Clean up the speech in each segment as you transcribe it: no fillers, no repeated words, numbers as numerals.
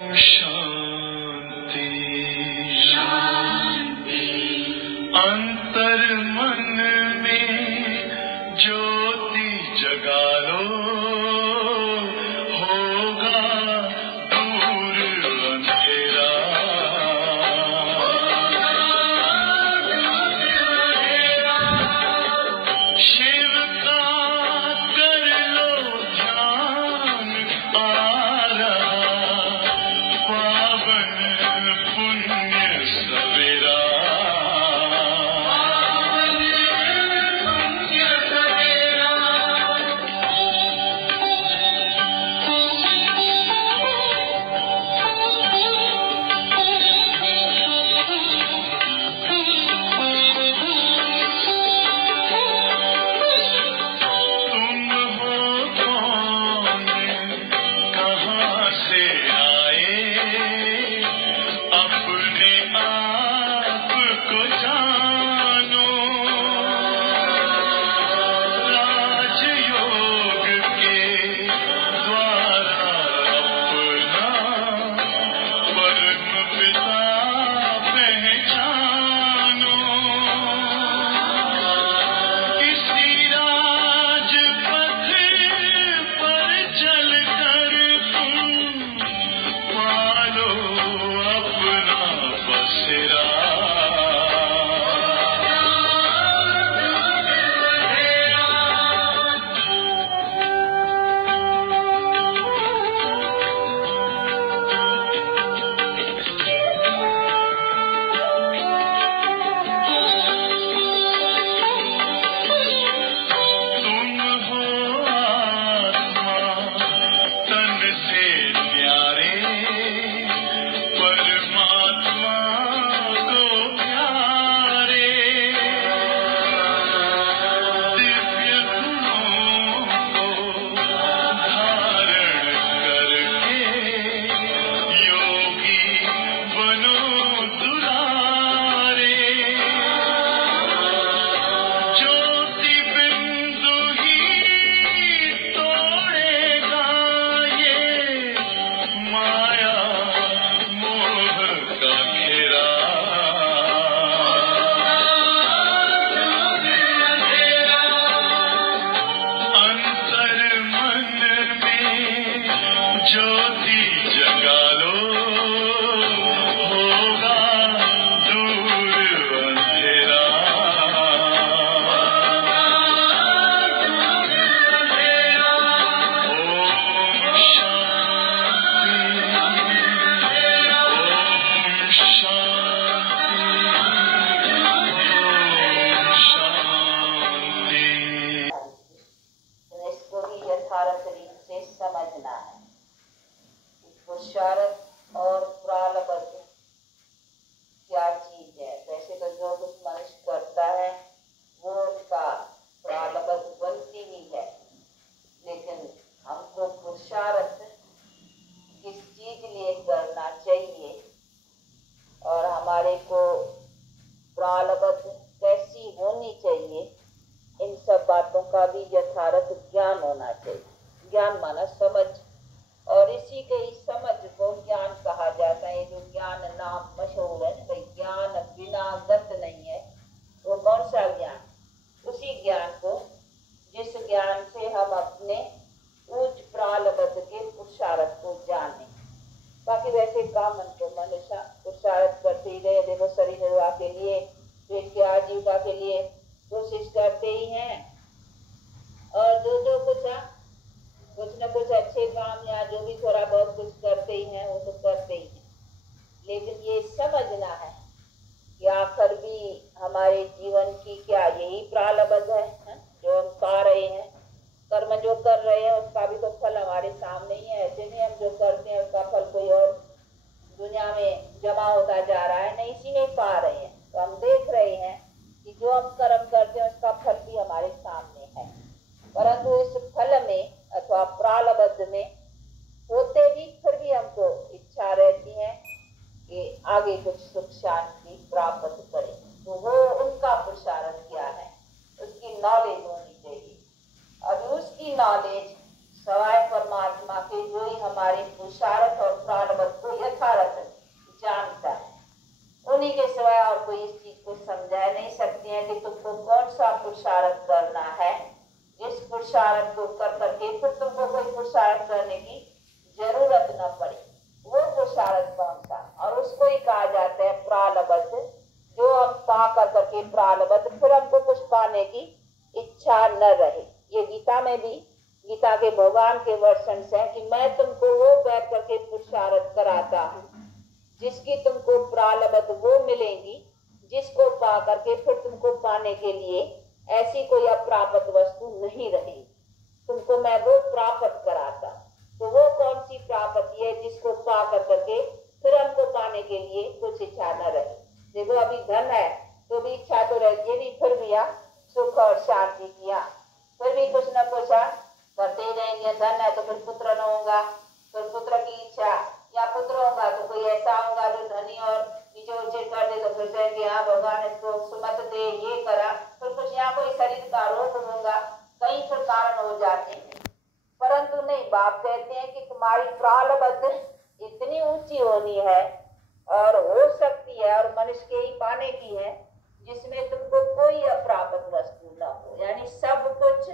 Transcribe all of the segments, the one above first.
शांति शांति अंतर मन में ज्योति जगा लो, होगा दूर अंधेरा। शिव का कर लो ध्यान, आ रहा पावन पुण्य सवेरा। तुम हो कौन, कहाँ से आए, अपने आप को जानो। राजयोग के द्वारा अपना परम पिता पहचानो। किसी राजपथ पर चलकर तुम पालो अपना बसेरा। तुम हो आत्मा तन से प्यारे, परमात्मा को प्यारे। दिव्य गुणों को धारण करके योगी बनो दुलारे। ज्योति बिंदु ही तोड़ेगा ये माया मोह का घेरा। अंतर मन में ज्योति जगा लो, होगा दूर अंधेरा। ओम शांति, ओम शांति, ओम शांति। तो इसको भी यथार्थ रीत से समझना है। पुरुषार्थ और प्रारब्ध क्या चीज है। वैसे तो जो कुछ मनुष्य करता है वो उसका प्रारब्ध बनती भी है, लेकिन हमको पुरुषार्थ किस चीज लिए करना चाहिए और हमारे को प्रारब्ध कैसी होनी चाहिए, इन सब बातों का भी यथार्थ ज्ञान होना चाहिए। ज्ञान माना समझ, और इसी के ही समझ को ज्ञान कहा जाता है। जो ज्ञान नाम मशहूर है, भाई ज्ञान बिना गत नहीं है, वो कौन सा ज्ञान? उसी ज्ञान को जिस ज्ञान से हम अपने उच्च प्रारब्ध के पुरुषार्थ को जाने। बाकी वैसे काम तो मनुष्य पुरुषार्थ करते ही रहे। देखो शरीर निर्वाह के लिए, पेट के आजीविका के लिए कोशिश करते ही हैं, और जो कुछ न कुछ अच्छे काम या जो भी थोड़ा बहुत कुछ करते ही हैं, वो तो करते ही हैं। लेकिन ये समझना है कि आखिर भी हमारे जीवन की क्या यही प्रारब्ध है जो हम पा रहे हैं। कर्म जो कर रहे हैं उसका भी तो फल हमारे सामने ही है। ऐसे नहीं हम जो करते हैं उसका फल कोई और दुनिया में जमा होता जा रहा है, नहीं इसी नहीं पा रहे हैं। तो हम देख रहे हैं कि जो हम कर्म करते हैं उसका फल भी हमारे सामने है, परंतु इस फल में अथवा प्रारब्ध में होते भी फिर भी हमको इच्छा रहती है कि आगे कुछ सुख शांति प्राप्त करें। तो वो उनका पुरुषार्थ क्या है, उसकी नॉलेज होनी चाहिए। अभी उसकी नॉलेज सवाय परमात्मा के जो ही हमारे पुरुषार्थ और प्रारब्ध को पुरुषार्थ करना है, जिस पुरुषार्थ को कर करके फिर तुमको कोई पुरुषार्थ करने की जरूरत न पड़े, वो पुरुषार्थ कौन सा? और उसको ही कहा जाता है प्रारब्ध, जो हम पा कर करके प्रारब्ध फिर हमको कुछ पाने की इच्छा न रहे। ये गीता में भी, गीता के भगवान के वर्षन है कि मैं तुमको वो बैठ करके पुरुषार्थ कराता हूँ जिसकी तुमको प्रारब्ध वो मिलेंगी, जिसको पा करके फिर तुमको पाने के लिए ऐसी कोई अप्राप्त वस्तु नहीं रहेगी। तुमको मैं वो प्राप्त कराता। तो वो कौन सी प्राप्ति है जिसको पा कर करके फिर हमको पाने के लिए कुछ इच्छा न रहे। देखो अभी धन है तो भी इच्छा तो रहती है, फिर भी सुख और शांति किया, फिर भी कुछ न कुछ करते ही रहेंगे। धन है तो फिर पुत्र न होगा, फिर पुत्र की इच्छा, या पुत्र होगा तो कोई ऐसा होगा जो धनी और नीचे ऊंचे कर दे, तो फिर कहेंगे हाँ भगवान इसको सुमत दे, ये करा। फिर कुछ यहाँ कोई शरीर का रोग होगा, कई फिर कारण हो जाते हैं। परंतु नहीं, बाप कहते हैं कि तुम्हारी प्रारब्ध इतनी ऊंची होनी है और हो सकती है और मनुष्य के ही पाने की है, जिसमें तुमको कोई अप्राप्त वस्तु न हो, यानी सब कुछ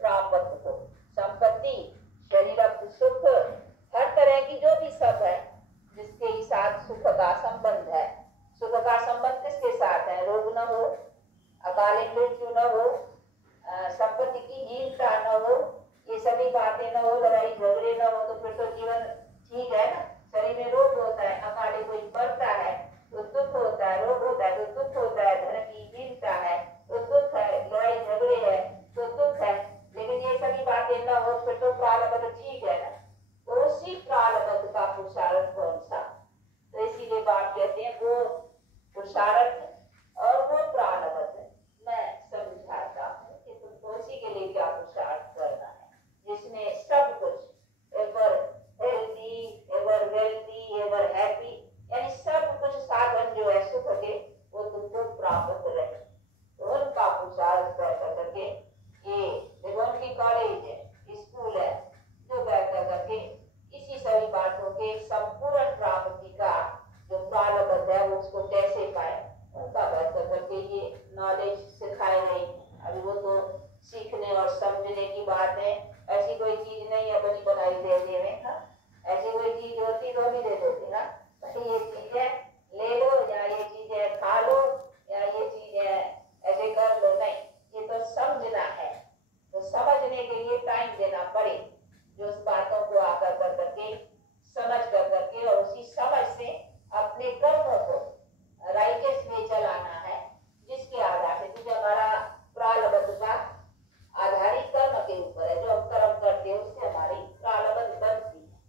प्राप्त हो। संपत्ति, शरीर सुख, हर तरह की जो भी सब है जिसके ही साथ सुख का संबंध है। सुख का संबंध किसके साथ है? रोग न हो, अकालिक मृत्यु न हो, संपत्ति की हीनता न हो, ये सभी बातें न हो, लड़ाई झगड़े न हो, तो फिर तो जीवन ठीक है ना। शरीर में रोग होता है, अकाले कोई बढ़ता है तो दुख होता है, रोग होता है तो दुख होता है, धन की हीनता है तो दुख है, लड़ाई झगड़े है तो दुख है। लेकिन ये सभी बातें न हो फिर तो प्रारब्ध ठीक है ना। तो उसी प्रारब्ध का पुरुषार्थ कौन सा? तो इसीलिए बात कहते हैं वो पुरुषार्थ और वो प्रारब्ध मैं समझाता हूँ कि तुमको उसी के लिए क्या पुरुषार्थ करना है, जिसमें सब कुछ ever healthy, ever wealthy, ever happy, यानी सब कुछ साधन जो है सुख के वो तुमको प्राप्त रहे। तो उनका पुरुषार्थ कर करके ये देखो उनकी कॉलेज है, स्कूल है, जो बैठ करके इसी सभी बातों के संपूर्ण प्राप्ति का जो प्रारब्ध है वो उसको कैसे पाए, उनका बैठ करके ये नॉलेज सिखाए गई। अभी वो तो सीखने और समझने की बात है, ऐसी कोई चीज नहीं है बनी बनाई दे देने। ऐसी कोई चीज होती तो भी दे देते ना, ये चीज है ले लो, या ये चीज है खा लो, या ये चीज है ऐसे कर लो, नहीं, ये तो समझना है। तो समझने के लिए टाइम देना पड़े, जो उस बातों को आकर कर करके समझ कर करके और उसी समझ से अपने कर्मों को राइटियस में चलाना है, जिसके आधार से तुझे हमारा प्रारब्ध का आधारित कर्म के ऊपर है, जो हम कर्म करते हैं उससे हमारी प्रारब्ध बनती है।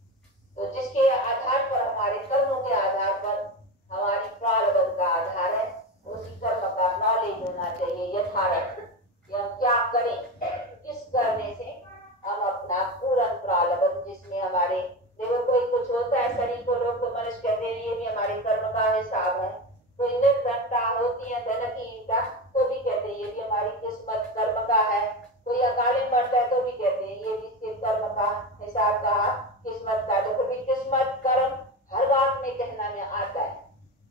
तो जिसके आधार पर हमारे कर्मों के आधार पर हमारी प्रारब्ध का आधार है, उसी कर्म का नॉलेज होना चाहिए यथार्थ कि हम क्या करें, किस करने से हम अपना पूर्ण प्रारब्ध, जिसमें हमारे देखो कोई कुछ होता है शरीर को रोग तो मनुष्य कहते हैं ये भी हमारे कर्म का हिसाब है। कोई निर्धनता होती है, धन की हीनता, तो भी कहते हैं ये भी हमारी किस्मत कर्म का है। कोई अकाले मरता है तो भी कहते हैं ये भी इसके कर्म का हिसाब का, किस्मत का। तो कभी किस्मत कर्म हर बात में कहना में आता है,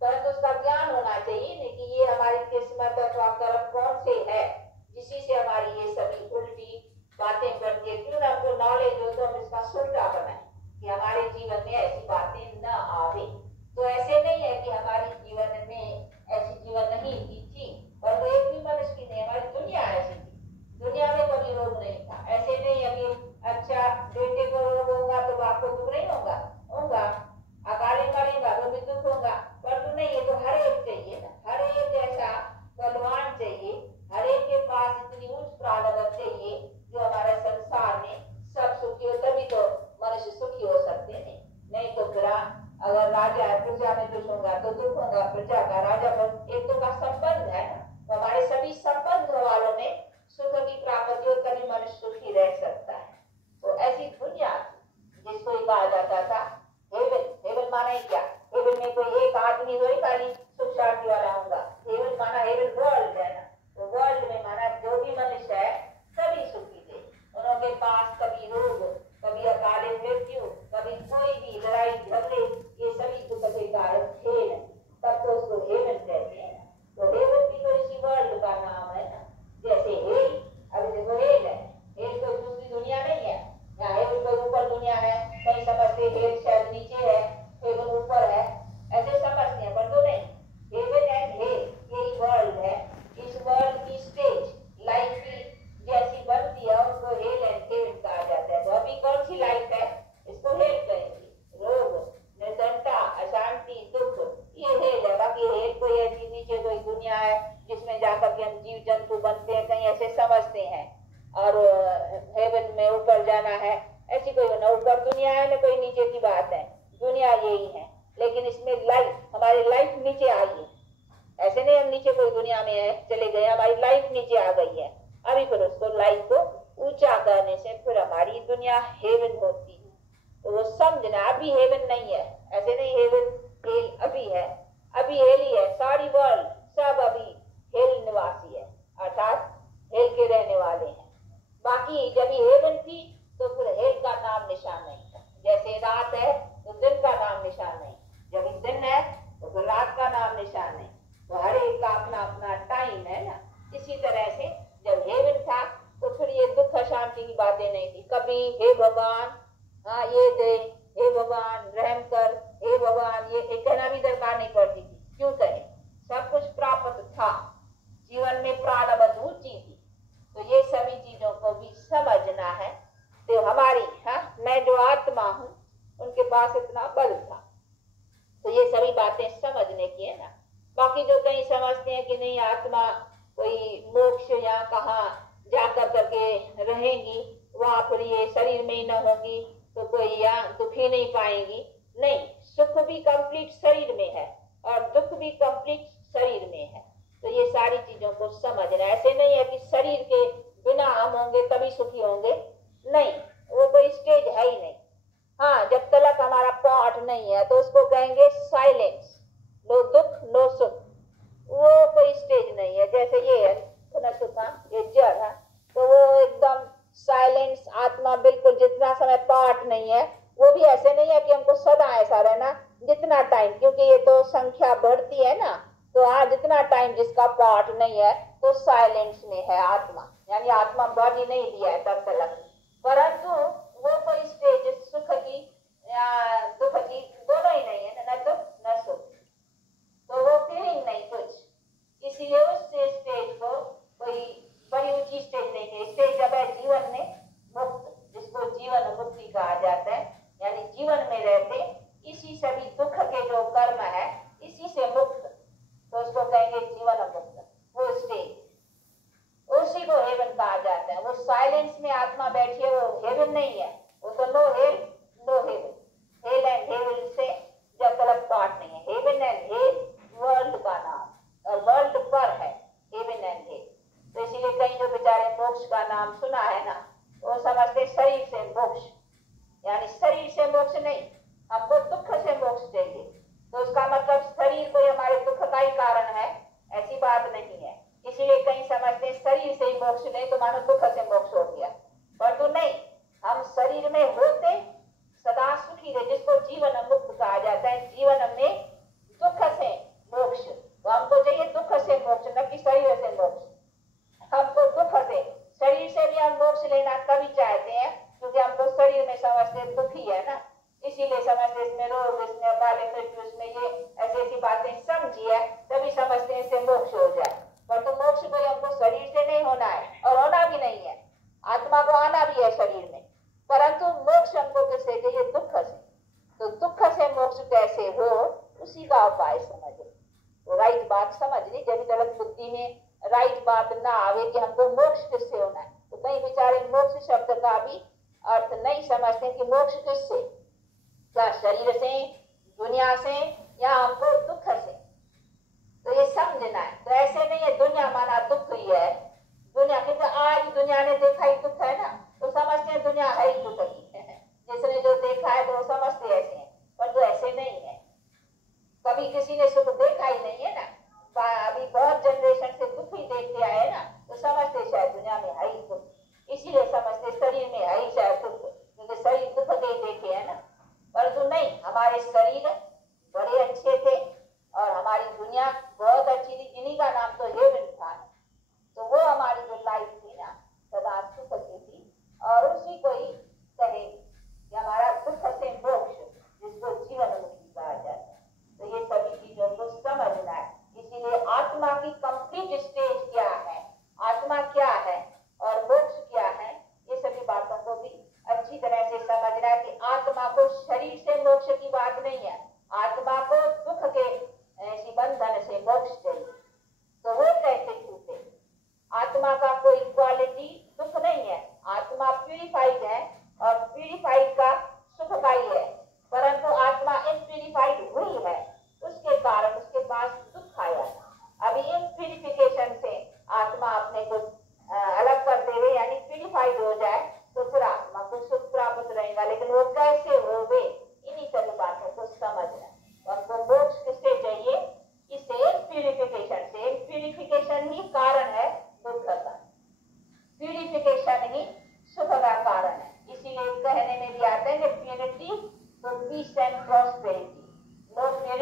परंतु उसका ज्ञान होना चाहिए नहीं कि ये हमारी किस्मत अथवा कर्म कौन से है जिसी से हमारी ये सभी उल्टी बातें बनती है। क्यों ना हमको नॉलेज हो तो हम इसका सुलटा बनाए कि हमारे जीवन में ऐसी बातें न आवे। तो ऐसे नहीं है कि हमारे जीवन में ऐसी जीवन नहीं की थी, पर वो एक भी मनुष्य की नहीं, हमारी दुनिया ऐसी थी, दुनिया में कभी रोग नहीं था। ऐसे नहीं है कि अच्छा बेटे को रोग होगा तो बाप को दुख नहीं होगा, होगा, अकाले मरेगा तो भी दुख होगा, परंतु नहीं, ये तो हर एक चाहिए ना, हर एक ऐसा बलवान चाहिए, हर एक के पास इतनी उच्च प्रारब्ध चाहिए जो हमारे संसार में सब सुखी हो, तभी तो मनुष्य सुखी हो सकते हैं। नहीं तो फिर अगर राजा है प्रजा में दुख होगा तो दुख होगा, प्रजा का राजा पर एक तो का संबंध है ना। तो हमारे सभी संबंध वालों में सुख की प्राप्ति हो तभी मनुष्य सुखी रह सकता है। तो ऐसी दुनिया जिसको कहा जाता था हेवन। हेवन माना ही क्या? हेवन में कोई एक आदमी हो ही खाली सुख शांति वाला होगा। हेवन माना हेवन वर्ल्ड है ना, तो वर्ल्ड में माना जो भी मनुष्य है सभी सुखी थे। उनके पास कभी रोग, कभी अकाले मृत्यु, कभी कोई भी लड़ाई झगड़े, ये सभी दुख के कारण थे नहीं, तब तो उसको हेवन कहते हैं। तो हेवन भी तो इसी वर्ल्ड का नाम है ना। जैसे लेकिन इसमें लाइफ, हमारी लाइफ नीचे आई है। ऐसे नहीं हम नीचे कोई दुनिया में है चले गए, हमारी लाइफ नीचे आ गई है। अभी फिर उसको लाइफ को ऊंचा करने से फिर हमारी दुनिया हेवन होती है। तो वो समझना अभी हेवन नहीं है, ऐसे नहीं हेवन हेल अभी है, अभी हेल ही है। सारी वर्ल्ड सब अभी हेल निवासी है, अर्थात हेल के रहने वाले हैं। बाकी जब हेवन थी तो फिर हेल का नाम निशान नहीं था। जैसे रात है तो दिन का नाम निशान नहीं, जब दिन है तो फिर रात का नाम निशान नहीं। तो हर एक का अपना अपना टाइम है ना। इसी तरह से जब हेवन था तो फिर ये दुख अशांति की बातें नहीं थी। कभी हे भगवान हाँ ये दे, हे भगवान रहम कर, हे भगवान ये कहना भी दरकार नहीं पड़ती थी। क्यों करें, सब कुछ प्राप्त था, जीवन में प्रारब्ध ऊंची थी। तो ये सभी चीजों को भी समझना है। तो हमारी मैं जो आत्मा हूँ उनके पास इतना बल था। तो ये सभी बातें समझने की है ना। बाकी जो कहीं समझते हैं कि नहीं आत्मा कोई मोक्ष या कहाँ जाकर करके रहेंगी, वहां फिर ये शरीर में ही न होगी तो कोई यहाँ दुख ही नहीं पाएंगी। नहीं, सुख भी कंप्लीट शरीर में है और दुख भी कंप्लीट शरीर में है। तो ये सारी चीजों को समझना। ऐसे नहीं है कि शरीर के बिना हम होंगे तभी सुखी होंगे, नहीं, वो कोई स्टेज है ही नहीं। हाँ, जब तक हमारा पार्ट नहीं है तो उसको कहेंगे साइलेंस, नो दुख नो सुख। वो कोई स्टेज नहीं है। जैसे ये है ये जड़ है तो वो एकदम साइलेंस आत्मा, बिल्कुल जितना समय पार्ट नहीं है। वो भी ऐसे नहीं है कि हमको सदा ऐसा रहना जितना टाइम, क्योंकि ये तो संख्या बढ़ती है ना। तो हाँ, जितना टाइम जिसका पार्ट नहीं है तो साइलेंस में है आत्मा, यानी आत्मा बॉडी नहीं दिया है तब तक। परंतु वो कोई स्टेज सुख की या दुख की दोनों ही नहीं है, न दुख न सुख। तो वो फीलिंग नहीं कुछ, इसीलिए उस स्टेज को कोई बड़ी ऊंची स्टेज नहीं है। स्टेज जब है जीवन में मुक्त, जिसको जीवन मुक्ति कहा जाता है, यानी जीवन में रहते इसी सभी दुख के जो कर्म है इसी से मुक्त, तो उसको कहेंगे जीवन मुक्त। वो स्टेज उसी को हेवन कहा जाता है। वो साइलेंस में आत्मा बैठी है, वो हेवन नहीं है, वो तो no hell no heaven. Hell and heaven से जब तक पार्ट नहीं है। हेवन एंड हेल वर्ल्ड का नाम, और वर्ल्ड पर है हेवन एंड हेल। तो इसीलिए कई जो बेचारे मोक्ष का नाम सुना है ना, वो समझते शरीर से मोक्ष, यानी शरीर से मोक्ष नहीं, हमको दुख से मोक्ष चाहिए। तो उसका मतलब शरीर कोई हमारे दुख का ही कारण है, ऐसी बात नहीं है। इसीलिए कई समझते हैं शरीर से ही मोक्ष नहीं तो मानो दुख से मोक्ष हो गया, परंतु नहीं, हम शरीर में होते सदा सुखी रहे, जिसको जीवन मुक्त कहा जाता है। जीवन में दुख से मोक्ष, तो हमको चाहिए दुख से मोक्ष, न कि शरीर से मोक्ष। हमको दुख से, शरीर से भी हम मोक्ष लेना तभी चाहते हैं क्योंकि हमको शरीर में समझते दुखी है ना, इसीलिए समझते इसमें रोग, इसमें अकाल मृत्यु, इसमें ये ऐसी ऐसी बातें समझी है, तभी समझते इससे मोक्ष हो जाए। पर तो मोक्ष कोई हमको शरीर से नहीं होना है और होना भी नहीं है। आत्मा को आना भी है शरीर में, परंतु मोक्ष हमको किससे चाहिए? दुख से। तो दुख से मोक्ष कैसे हो, उसी का उपाय समझो। तो राइट बात समझनी, जब तक बुद्धि में राइट बात ना आवे कि हमको मोक्ष किससे होना है। तो कई बेचारे मोक्ष शब्द का भी अर्थ नहीं समझते कि मोक्ष किससे, क्या शरीर से, दुनिया से, या हमको दुख से। तो ये समझना है। तो ऐसे नहीं है दुनिया माना दुख ही है, दुनिया, क्योंकि आज दुनिया ने देखा ही दुख है ना, तो समझते हैं दुनिया है ही दुख की। जिसने जो देखा है तो वो समझते ऐसे हैं, पर तो ऐसे नहीं है। कभी किसी ने सुख देखा ही नहीं है ना, अभी बहुत जनरेशन से दुख ही देखते आए ना, तो समझते शायद दुनिया में है ही दुख, इसीलिए समझते शरीर में है ही शायद दुख, क्योंकि शरीर दुख के देखे है ना। परंतु नहीं, हमारे शरीर बड़े अच्छे थे और हमारी दुनिया बहुत अच्छी थी, जिन्हीं का नाम तो हेवन था। तो वो हमारी जो लाइफ थी ना, सदा सुख की थी, और उसी को ही कहेंगे कि हमारा दुख से मोक्ष, जिसको जीवन मुक्ति कहा जाता है। तो ये सभी चीजों को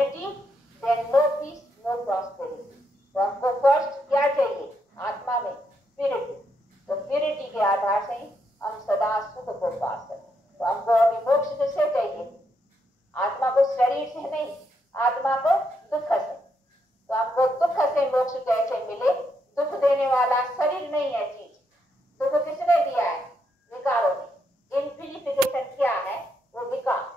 purity, then no peace, no prosperity. तो हमको फर्स्ट क्या चाहिए आत्मा में? प्योरिटी। तो प्योरिटी के आधार से ही हम सदा सुख को पा सकते। तो हमको अभी मोक्ष किससे चाहिए? आत्मा को शरीर से नहीं, आत्मा को दुख से। तो हमको दुख से मोक्ष कैसे मिले? दुख देने वाला शरीर नहीं है चीज, दुख किसने दिया है? विकारों ने। इम्प्यूरिफिकेशन क्या है? वो विकार।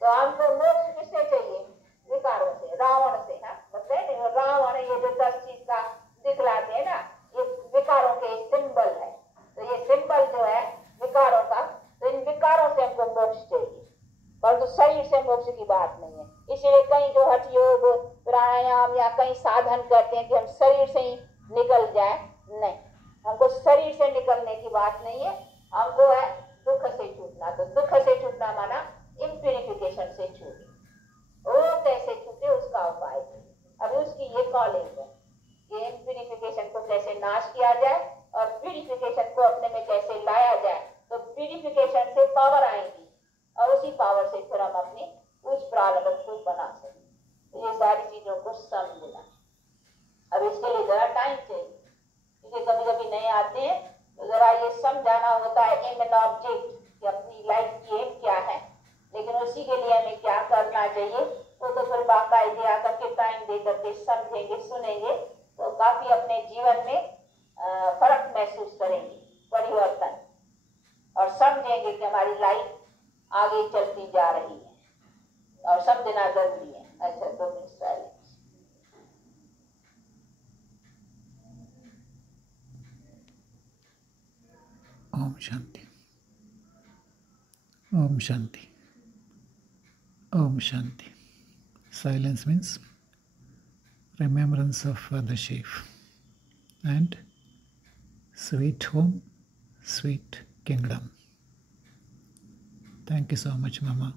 तो हमको मोक्ष किससे चाहिए? विकारों से, रावण से। हाँ बताए नहीं, रावण ये जो 10 चीज का दिखलाते हैं ना, ये विकारों के सिंबल है। तो ये सिंबल जो है विकारों का, तो इन विकारों से हमको मोक्ष चाहिए, परंतु शरीर से मोक्ष की बात नहीं है। इसलिए कहीं जो हठ योग, प्राणायाम या कहीं साधन करते हैं कि हम शरीर से ही निकल जाए, नहीं, हमको शरीर से निकलने की बात नहीं है, हमको है दुख से छूटना। तो दुख से छूटना माना इम्प्यूरिफिकेशन से छूटे। वो कैसे छूटे उसका उपाय है। अभी उसकी ये कॉलिंग है कि इम्प्यूरिफिकेशन को कैसे नाश किया जाए और प्यूरिफिकेशन को अपने में कैसे लाया जाए। तो प्यूरिफिकेशन से पावर आएगी और उसी पावर से फिर हम अपनी उस प्रारब्ध को बना सकते। तो ये सारी चीजों को समझना। अब इसके लिए जरा टाइम चाहिए, क्योंकि कभी कभी नहीं आते हैं, तो जरा ये समझाना होता है एम एंड ऑब्जेक्ट कि अपनी लाइफ की एम क्या है, लेकिन उसी के लिए हमें क्या करना चाहिए वो तो फिर बाकायदे आकर के टाइम दे करके समझेंगे, सुनेंगे, तो काफी अपने जीवन में फर्क महसूस करेंगे, परिवर्तन, और समझेंगे कि हमारी लाइफ आगे चलती जा रही है और समझना जरूरी है। अच्छा, 2 minute silence. Om Shanti, Om Shanti, Om Shanti. Silence means remembrance of the sheaf and sweet home, sweet kingdom. Thank you so much, Mama.